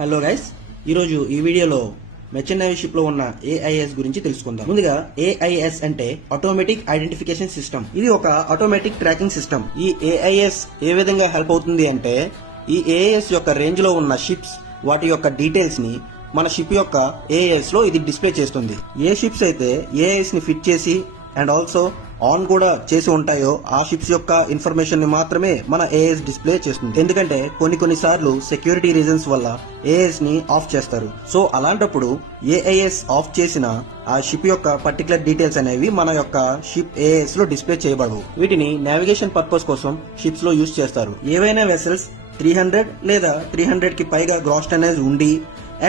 Hello guys, ఈరోజు ఈ వీడియోలో మెర్చెంట్ నేవీ షిప్ లో ఉన్న ఏఐఎస్ గురించి తెలుసుకుందాం. ముందుగా ఏఐఎస్ అంటే ఆటోమేటిక్ ఐడెంటిఫికేషన్ సిస్టమ్. ఇది ఒక ఆటోమేటిక్ ట్రాకింగ్ సిస్టమ్. ఈ ఏఐఎస్ ఏ విధంగా హెల్ప్ అవుతుంది అంటే, ఈ ఏఐఎస్ యొక్క రేంజ్ లో ఉన్న షిప్స్ వాటి యొక్క డీటెయిల్స్ ని మన షిప్ యొక్క ఏఐఎస్ లో ఇది డిస్ప్లే చేస్తుంది. ఏ షిప్స్ అయితే ఏఐఎస్ ని ఫిట్ చేసి అండ్ ఆల్సో ఆన్ కూడా చేసి ఉంటాయో ఆ షిప్స్ యొక్క ఇన్ఫర్మేషన్ ని మాత్రమే మన ఏఎస్ డిస్ప్లే చేస్తుంది. ఎందుకంటే కొన్ని సార్లు సెక్యూరిటీ రీజన్స్ వల్ల ఏఎస్ ని ఆఫ్ చేస్తారు. సో అలాంటప్పుడు ఏఐఎస్ ఆఫ్ చేసిన ఆ షిప్ యొక్క పర్టికులర్ డీటెయిల్స్ అనేవి మన యొక్క షిప్ ఏఎస్ లో డిస్ప్లే చేయబడవు. వీటిని నావిగేషన్ పర్పస్ కోసం షిప్స్ లో యూజ్ చేస్తారు. ఏవైనా వెసల్స్ 300 లేదా 300 కి పైగా గ్రాస్ టన్నేజ్ ఉండి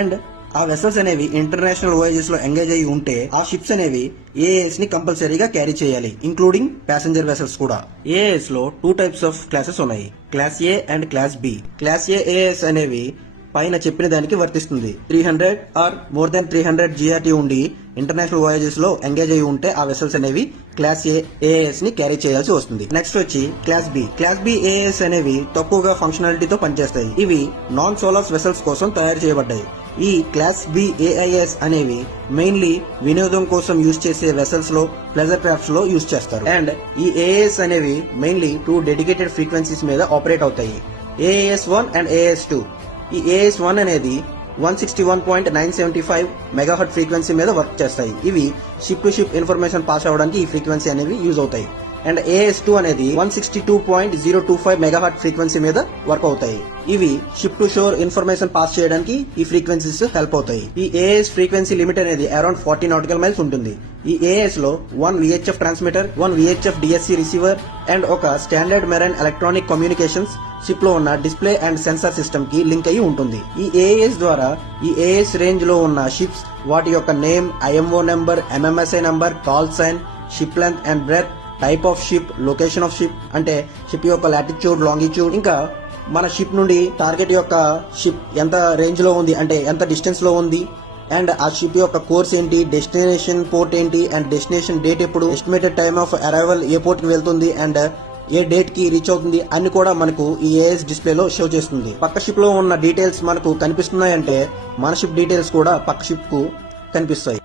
అండ్ ఆ వెసల్స్ అనేవి ఇంటర్నేషనల్ వోయేజెస్ లో ఎంగేజ్ అయ్యి ఉంటే ఆ షిప్స్ అనేవి ఏఎస్ ని కంపల్సరీగా క్యారీ చేయాలి, ఇంక్లూడింగ్ ప్యాసింజర్ వెసల్స్ కూడా. ఏఎస్ లో 2 టైప్స్ ఆఫ్ క్లాసెస్ ఉన్నాయి, class A and class B. Class A AS అనేవి పైన చెప్పిన దానికి వర్తిస్తుంది. 300 ఆర్ మోర్ దాన్ 300 జిఆర్టీ ఉండి ఇంటర్నేషనల్ వోయేజెస్ లో ఎంగేజ్ అయ్యి ఉంటే ఆ వెసల్స్ అనేవి క్లాస్ ఏ ఏఎస్ ని క్యారీ చేయాల్సి వస్తుంది. నెక్స్ట్ వచ్చి class B. Class B AS అనేవి తక్కువగా ఫంక్షనాలిటీతో పనిచేస్తాయి. ఇవి నాన్ సోలార్స్ వెసల్స్ కోసం తయారు చేయబడ్డాయి. ఈ క్లాస్ బి ఏఐఎస్ అనేవి మెయిన్లీ వినోదం కోసం యూజ్ చేసే వెసల్స్ లో, ప్లెజర్ క్రాఫ్ట్స్ లో యూజ్ చేస్తారు. అండ్ ఈ ఏఐఎస్ అనేవి మెయిన్లీ 2 డెడికేటెడ్ ఫ్రీక్వెన్సీస్ మీద ఆపరేట్ అవుతాయి, AAS1 అండ్ AAS2. ఈ AAS1 అనేది 161.975 మెగాహర్ట్జ్ ఫ్రీక్వెన్సీ మీద వర్క్ చేస్తాయి. ఇవి ship to ship information pass అవడానికి ఈ ఫ్రీక్వెన్సీ అనేవి యూజ్ అవుతాయి. అండ్ AAS2 అనేది 162.025 మెగాహర్ట్జ్ ఫ్రీక్వెన్సీ మీద వర్క్ అవుతాయి. ఇవి ship to shore information pass చేయడానికి ఈ ఫ్రీక్వెన్సీస్ హెల్ప్ అవుతాయి. ఈ AAS ఫ్రీక్వెన్సీ లిమిట్ అనేది అరౌండ్ 40 నాటికల్ మైల్స్ ఉంటుంది. ఈ AAS లో 1 VHF transmitter, 1 VHF DSC receiver and ఒక standard marine electronic communications ship లో ఉన్న డిస్ప్లే అండ్ సెన్సార్ సిస్టమ్ కి లింక్ అయి ఉంటుంది. ఈ AAS ద్వారా ఈ AAS రేంజ్ లో ఉన్న షిప్స్ వాటి యొక్క name, IMO number, MMSI number, call sign, ship length and breadth, type of ship, location of ship అంటే షిప్ యొక్క లాటిట్యూడ్, లాంగిట్యూడ్, ఇంకా మన షిప్ నుండి టార్గెట్ యొక్క షిప్ ఎంత రేంజ్ లో ఉంది అంటే ఎంత డిస్టెన్స్ లో ఉంది అండ్ ఆ షిప్ యొక్క కోర్స్ ఏంటి, డెస్టినేషన్ పోర్ట్ ఏంటి అండ్ డెస్టినేషన్ డేట్ ఎప్పుడు, estimated time of arrival A port కి వెళ్తుంది అండ్ ఏ డేట్ కి రీచ్ అవుతుంది అన్ని కూడా మనకు ఈ ఏఎస్ డిస్ప్లే లో షో చేస్తుంది. పక్క షిప్ లో ఉన్న డీటెయిల్స్ మనకు కనిపిస్తున్నాయంటే మన షిప్ డీటెయిల్స్ కూడా పక్క షిప్ కు కనిపిస్తాయి.